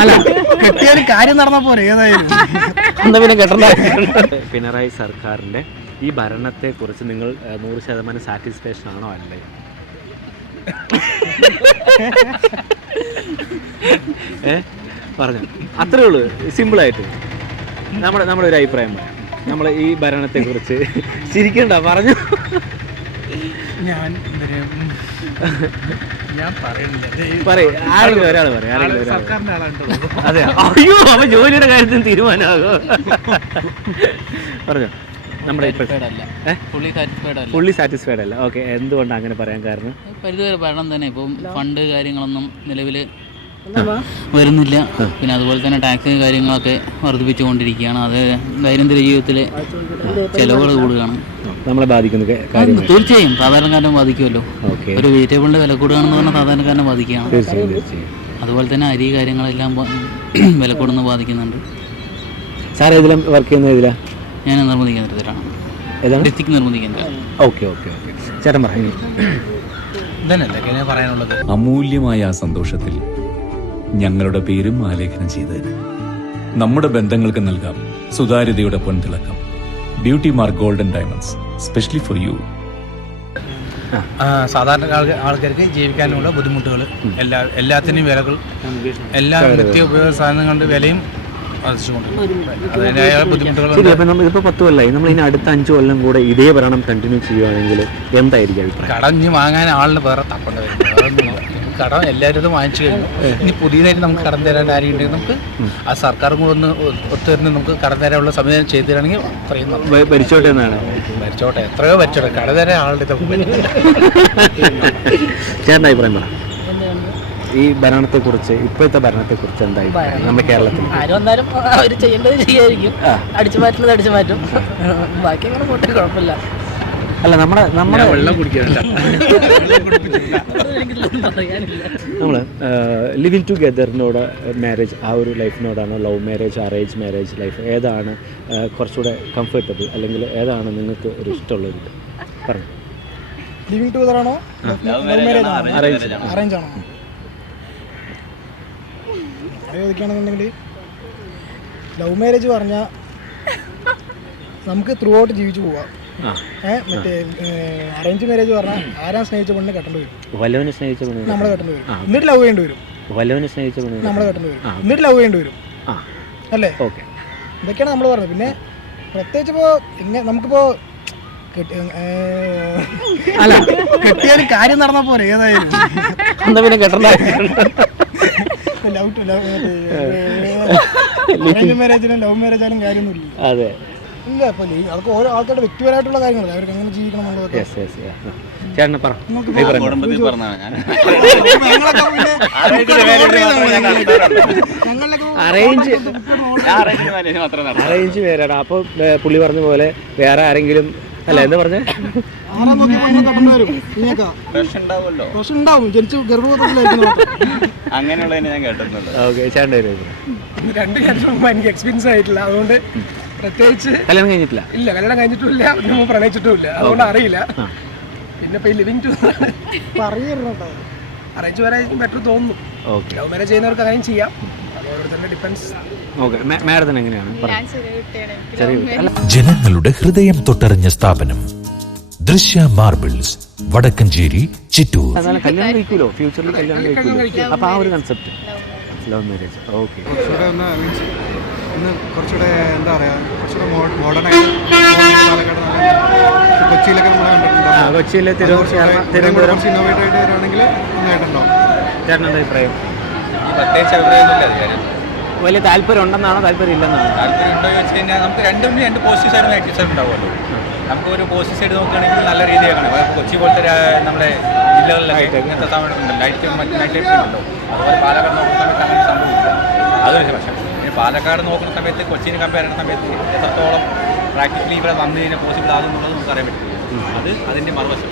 അല്ല കെട്ടിയൊരു കാര്യം നടന്ന പോലെ ഏതായാലും എന്താ പിന്നെ കെട്ടണ്ട. പിണറായി സർക്കാരിൻ്റെ ഈ ഭരണത്തെക്കുറിച്ച് നിങ്ങൾ 100% സാറ്റിസ്ഫാക്ഷൻ ആണോ അല്ലേ? പറഞ്ഞു അത്രേ ഉള്ളൂ, സിമ്പിളായിട്ട് നമ്മുടെ ഒരു അഭിപ്രായം പറയാം. നമ്മൾ ഈ ഭരണത്തെക്കുറിച്ച് ചിരിക്കണ്ട, പറഞ്ഞു. ഒരാൾ പറയാം. അതെ, അയ്യോ അവൻ ജോലിയുടെ കാര്യത്തിന് തീരുമാനമാകോ? പറഞ്ഞോ. നമ്മുടെ ഫുള്ളി സാറ്റിസ്ഫൈഡ് അല്ല. ഓക്കെ, എന്തുകൊണ്ടാണ് അങ്ങനെ പറയാൻ കാരണം? പരിധിവരെ ഭരണം തന്നെ. ഇപ്പം ഫണ്ട് കാര്യങ്ങളൊന്നും നിലവിൽ വരുന്നില്ല. പിന്നെ അതുപോലെ തന്നെ ടാക്സ് കാര്യങ്ങളൊക്കെ വർദ്ധിപ്പിച്ചുകൊണ്ടിരിക്കുകയാണ്. അത് ദൈനംദിന ജീവിതത്തിലെ ചെലവുകൾ കൂടുകയാണ്. നമ്മളെ ബാധിക്കുന്ന തീർച്ചയായും സാധാരണക്കാരനെ ബാധിക്കുമല്ലോ. ഒരു വെജിറ്റബിളിന്റെ വില കൂടുകയാണെന്ന് പറഞ്ഞാൽ സാധാരണക്കാരനെ ബാധിക്കുകയാണ്. അതുപോലെ തന്നെ അരി കാര്യങ്ങളെല്ലാം വില കൂടുന്ന ബാധിക്കുന്നുണ്ട്. സാർ ഇതിലും വർക്ക് ചെയ്യുന്ന ഇതിലാ? ഞാൻ നിർമ്മിതി കേന്ദ്രത്തിലാണ്, ഡിസ്ട്രിക്ട് നിർമ്മിതി കേന്ദ്രം. ഓക്കെ ഓക്കെ ഓക്കെ, ചേട്ടൻ പറഞ്ഞു. പറയാനുള്ളത് അമൂല്യമായ ആ സന്തോഷത്തിൽ ഞങ്ങളുടെ പേരും ആലേഖനം ചെയ്തതിന് നമ്മുടെ ബന്ധങ്ങൾക്ക് നൽകാം സുതാര്യതയുടെ പൊൻതിളക്കം. Beauty mark golden diamonds, specially for you. സാധാരണ ആൾക്കാർക്ക് ജീവിക്കാനുള്ള ബുദ്ധിമുട്ടുകൾ, എല്ലാത്തിനും വിലകൾ, എല്ലാ നിത്യ ഉപയോഗ സാധനങ്ങളുടെ വിലയും അതിൻ്റെതായ ബുദ്ധിമുട്ടുകൾ. ഇതിപ്പോൾ 10 കൊല്ലമായി, നമ്മൾ ഇനി അടുത്ത 5 കൊല്ലം കൂടെ ഇതേ ഭരണം കണ്ടിന്യൂ ചെയ്യുകയാണെങ്കിൽ എന്തായിരിക്കും അഭിപ്രായം? കടഞ്ഞ് വാങ്ങാൻ ആളിന് വേറെ തപ്പേണ്ട വരും. കടം എല്ലാവരും വാങ്ങിച്ചു കഴിഞ്ഞു. ഇനി പുതിയതായിട്ട് നമുക്ക് കടം തരാൻ ആരെയുണ്ടെങ്കിൽ നമുക്ക് ആ സർക്കാരും കൂടെ ഒന്ന് ഒത്തുതരുന്ന നമുക്ക് കടം തരാനുള്ള സംവിധാനം ചെയ്തു തരാണെങ്കിൽ അത്രയും ഭരിച്ചോട്ടെ എന്നാണ്. ഭരിച്ചോട്ടെ, എത്രയോ ഭരിച്ചോട്ടെ, കട തരാൻ ആളുടെ ചേട്ടൻ്റെ അഭിപ്രായം പറ. ഈ ഭരണത്തെക്കുറിച്ച്, ഇപ്പോഴത്തെ ഭരണത്തെക്കുറിച്ച് എന്താ അഭിപ്രായം? നമ്മുടെ കേരളത്തിൽ ആര് വന്നാലും അവർ ചെയ്യേണ്ടത് ചെയ്യായിരിക്കും. അടിച്ചു മാറ്റുന്നത് അടിച്ചു മാറ്റും, ബാക്കി അങ്ങനെ പോട്ടെ, കുഴപ്പമില്ല. അല്ല, നമ്മുടെ വെള്ളം കുടിക്കാനില്ല. നമ്മൾ ലിവിങ് ടുഗെദറിനോട് മാരേജ്, ആ ഒരു ലൈഫിനോടാണോ love marriage, arrange marriage life ഏതാണ് കുറച്ചുകൂടെ കംഫർട്ടബിൾ, അല്ലെങ്കിൽ ഏതാണ് നിങ്ങൾക്ക് ഒരു ഇഷ്ടമുള്ളത്? പറഞ്ഞു. ലിവിങ് ടുഗെദർ ആണോ, അറേഞ്ച് ആണോ? ചോദിക്കുകയാണെന്നുണ്ടെങ്കിൽ ലവ് മാരേജ് പറഞ്ഞാൽ നമുക്ക് ത്രൂ ഔട്ട് ജീവിച്ചു പോവാം. മറ്റേ അറേഞ്ച് മാരേജ് പറഞ്ഞാൽ ആരാ സ്നേഹിച്ച പെണ്ണിനെ കെട്ടേണ്ടി വരും, വല്ലവനെ സ്നേഹിച്ച പെണ്ണ് നമ്മളെ കെട്ടേണ്ടി വരും, എന്നിട്ട് ലവ് ചെയ്യേണ്ടി വരും. വല്ലവനെ സ്നേഹിച്ച പെണ്ണ് നമ്മളെ കെട്ടേണ്ടി വരും, എന്നിട്ട് ലവ് ചെയ്യേണ്ടി വരും, അല്ലേ? ഓക്കെ, ഇതൊക്കെയാണ് നമ്മൾ പറഞ്ഞത്. പിന്നെ പ്രത്യേകിച്ച് ഇപ്പോൾ നമുക്കിപ്പോൾ അല്ല കെട്ടിയൊരു കാര്യം നടന്ന പോലെ ഏതായാലും എന്താ പിന്നെ കെട്ടണ്ട. അറേഞ്ച് മാരേജിലും ലവ് മാരേജാലും കാര്യമൊന്നുമില്ല. അതെ, ഇല്ല. അപ്പോൾ അതൊക്കെ ഓരോ ആൾക്കാരുടെ വ്യക്തിപരമായിട്ടുള്ള കാര്യങ്ങളല്ലേ, അവർക്ക് എങ്ങനെ ജീവിക്കണം എന്നുള്ളതൊക്കെ. ചേട്ടനെ പറ. അറേഞ്ച് പേരാണ്. അപ്പോൾ പുള്ളി പറഞ്ഞ പോലെ വേറെ ആരെങ്കിലും അല്ല, എന്താ പറഞ്ഞേ? അങ്ങനെയുള്ളതിനെ ഞാൻ കേട്ടിട്ടുണ്ട്. ഓക്കെ, ചേട്ടൻ്റെ രണ്ട് കാര്യങ്ങളും എനിക്ക് എക്സ്പീരിയൻസ് ആയിട്ടില്ല, അതുകൊണ്ട് പ്രത്യേകിച്ച്. കല്യാണം കഴിഞ്ഞിട്ടില്ല? ഇല്ല, കല്യാണം കഴിഞ്ഞിട്ടില്ല, പ്രണയിച്ചിട്ടുമില്ല, അതുകൊണ്ട് അറിയില്ല. പിന്നെ ഇപ്പൊ ലിവിങ് ടു പറയുന്നുണ്ടോ, അറേഞ്ച് മാരേജ് ബെറ്റർ തോന്നുന്നു. ലവ് മാരേജ് ചെയ്യുന്നവർക്ക് അങ്ങനെ ചെയ്യാം, അതോടെ ഡിപ്പെൻസ്. മാഡത്തിന് എങ്ങനെയാണ്? ജനങ്ങളുടെ ഹൃദയം തൊട്ടറിഞ്ഞ സ്ഥാപനം ദൃശ്യ മാർബിൾസ്, വടക്കഞ്ചേരി, ചിറ്റൂർ. കല്യാണം കഴിക്കുമല്ലോ ഫ്യൂച്ചറിൽ, കല്യാണം കഴിക്കുമല്ലോ. അപ്പോൾ ആ ഒരു കൺസെപ്റ്റ് ലവ് മാരേജ്. ഓക്കെ, ഇന്ന് കുറച്ചുകൂടെ എന്താ പറയുക, കുറച്ചുകൂടെ മോഡേണായിട്ട് കൊച്ചിയിലൊക്കെ നമ്മൾ കണ്ടിട്ടുണ്ടോ? കൊച്ചിയിലെ തിരുവനന്തപുരം ഇന്നോവേറ്റ് ആയിട്ട് വരികയാണെങ്കിൽ നന്നായിട്ടുണ്ടോ? ചേട്ടൻ എന്താ അഭിപ്രായം? പ്രത്യേകിച്ച് അഭിപ്രായമൊന്നുമില്ല. വലിയ താല്പര്യം ഉണ്ടെന്നാണോ താല്പര്യം ഇല്ലെന്നാണോ? താല്പര്യം ഉണ്ടോ എന്ന് വെച്ച് കഴിഞ്ഞാൽ നമുക്ക് രണ്ട് പോസിറ്റീവ് സൈഡും നെഗറ്റീവ് സൈഡ് ഉണ്ടാവുമല്ലോ. നമുക്ക് ഒരു പോസിറ്റീവ് സൈഡ് നോക്കുകയാണെങ്കിൽ നല്ല രീതിയാണ്. കൊച്ചി പോലത്തെ നമ്മുടെ ജില്ലകളിലൊക്കെ ഇങ്ങനത്തെ സമയം ലൈറ്റ് മറ്റ് നൈറ്റ് ലൈഫ് ഉണ്ടല്ലോ. അതുപോലെ പാലക്കാട് നോക്കുന്ന സമയത്ത് അങ്ങനെ സംഭവമില്ല. അതൊരു പക്ഷേ പിന്നെ പാലക്കാട് നോക്കുന്ന സമയത്ത് കൊച്ചിനെ കമ്പയർ ചെയ്യുന്ന സമയത്ത് എത്രത്തോളം പ്രാക്ടിക്കലി ഇവിടെ വന്നു കഴിഞ്ഞാൽ പോസിബിൾ ആകുന്നുള്ളത് നമുക്ക് അറിയാൻ പറ്റില്ല. അത് അതിൻ്റെ മറുവശം.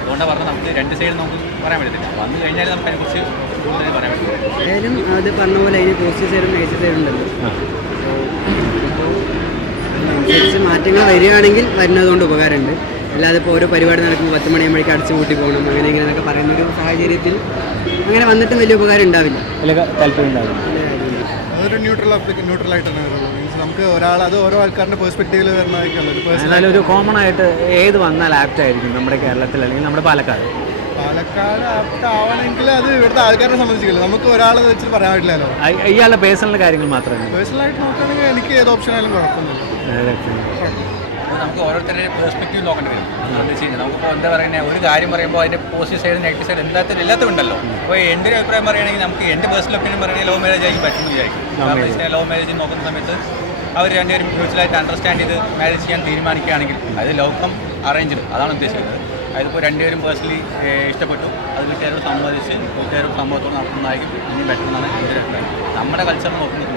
അതുകൊണ്ടാണ് പറഞ്ഞാൽ നമുക്ക് രണ്ട് സൈഡ് നമുക്ക് പറയാൻ പറ്റത്തില്ല. വന്നു കഴിഞ്ഞാൽ നമുക്ക് അതിനെക്കുറിച്ച് കൂടുതൽ പറയാൻ പറ്റില്ല. ഏതായാലും അത് പറഞ്ഞ പോലെ അതിന് പോസിറ്റീവ് സൈഡും നെഗറ്റീവ് സൈഡും ഉണ്ടല്ലോ. അപ്പോൾ അതിനനുസരിച്ച് മാറ്റങ്ങൾ വരികയാണെങ്കിൽ വരുന്നതുകൊണ്ട് ഉപകാരമുണ്ട്. അല്ലാതെ ഇപ്പോൾ ഓരോ പരിപാടി നടക്കുമ്പോൾ 10 മണിയാകുമ്പോഴേക്കും അടിച്ചു കൂട്ടി പോകണം അങ്ങനെ ഇങ്ങനെയൊക്കെ പറയുന്ന ഒരു സാഹചര്യത്തിൽ അങ്ങനെ വന്നിട്ടും വലിയ ഉപകാരം ഉണ്ടാവില്ല. അല്ലെങ്കിൽ താല്പര്യം ഉണ്ടാവില്ല. അതൊരു ന്യൂട്രലായിട്ട് തന്നെ വരുള്ളൂ. മീൻസ് നമുക്ക് അത് ഓരോ ആൾക്കാരുടെ പെർസ്പെക്റ്റീവിൽ വരുന്നതായിരിക്കുമല്ലോ. എന്നാലും ഒരു കോമൺ ആയിട്ട് ഏത് വന്നാൽ ആപ്റ്റ് ആയിരിക്കും നമ്മുടെ കേരളത്തിൽ അല്ലെങ്കിൽ നമ്മുടെ പാലക്കാട് ആപ്റ്റ് ആവണമെങ്കിൽ അത് ഇവിടുത്തെ ആൾക്കാരെ സംബന്ധിച്ചില്ല. നമുക്ക് ഒരാളെ വെച്ചിട്ട് പറയാൻ പറ്റില്ലല്ലോ. ഇയാളുടെ പേഴ്സണൽ കാര്യങ്ങൾ മാത്രമേ. പേഴ്സണലായിട്ട് നോക്കുകയാണെങ്കിൽ എനിക്ക് ഏത് ഓപ്ഷൻ ആയാലും കുഴപ്പമൊന്നുമില്ല. നമുക്ക് ഓരോരുത്തരുടെ പെർസ്പെക്റ്റീവ് നോക്കേണ്ടി വരും. എന്താ വെച്ച് കഴിഞ്ഞാൽ നമുക്കിപ്പോൾ എന്താ പറയുന്നത്, ഒരു കാര്യം പറയുമ്പോൾ അതിൻ്റെ പോസിറ്റീവ് സൈഡ് നെഗറ്റീവ് സൈഡ് എല്ലാത്തിലും ഉണ്ടല്ലോ. അപ്പോൾ എൻ്റെ ഒരു അഭിപ്രായം പറയുകയാണെങ്കിൽ നമുക്ക് എൻ്റെ പേഴ്സണൽ ഒപ്പീനിയൻ പറയുകയാണെങ്കിൽ ലവ് മാരേജ് ആയി പറ്റുമെന്ന് വിചാരിക്കും. കാരണം ലവ് മാരേജ് നോക്കുന്ന സമയത്ത് അവർ രണ്ടുപേരും മ്യൂച്വലായിട്ട് അണ്ടർസ്റ്റാൻഡ് ചെയ്ത് മാരേജ് ചെയ്യാൻ തീരുമാനിക്കുകയാണെങ്കിൽ അത് ലവ് കം അറേഞ്ച്ഡ് അതാണ് ഉദ്ദേശിക്കുന്നത്. അതിപ്പോൾ രണ്ടുപേരും പേഴ്സണലി ഇഷ്ടപ്പെട്ടു, അത് വീട്ടുകാരോട് സമ്മതിച്ച് വീട്ടുകാരോട് സമ്മതത്തോടെ നടത്തുന്നതായിരിക്കും ഇനി ബെറ്റർ എന്നാണ് എൻ്റെ ഒരു അഭിപ്രായം. നമ്മുടെ കൾച്ചർ നോക്കുന്നത്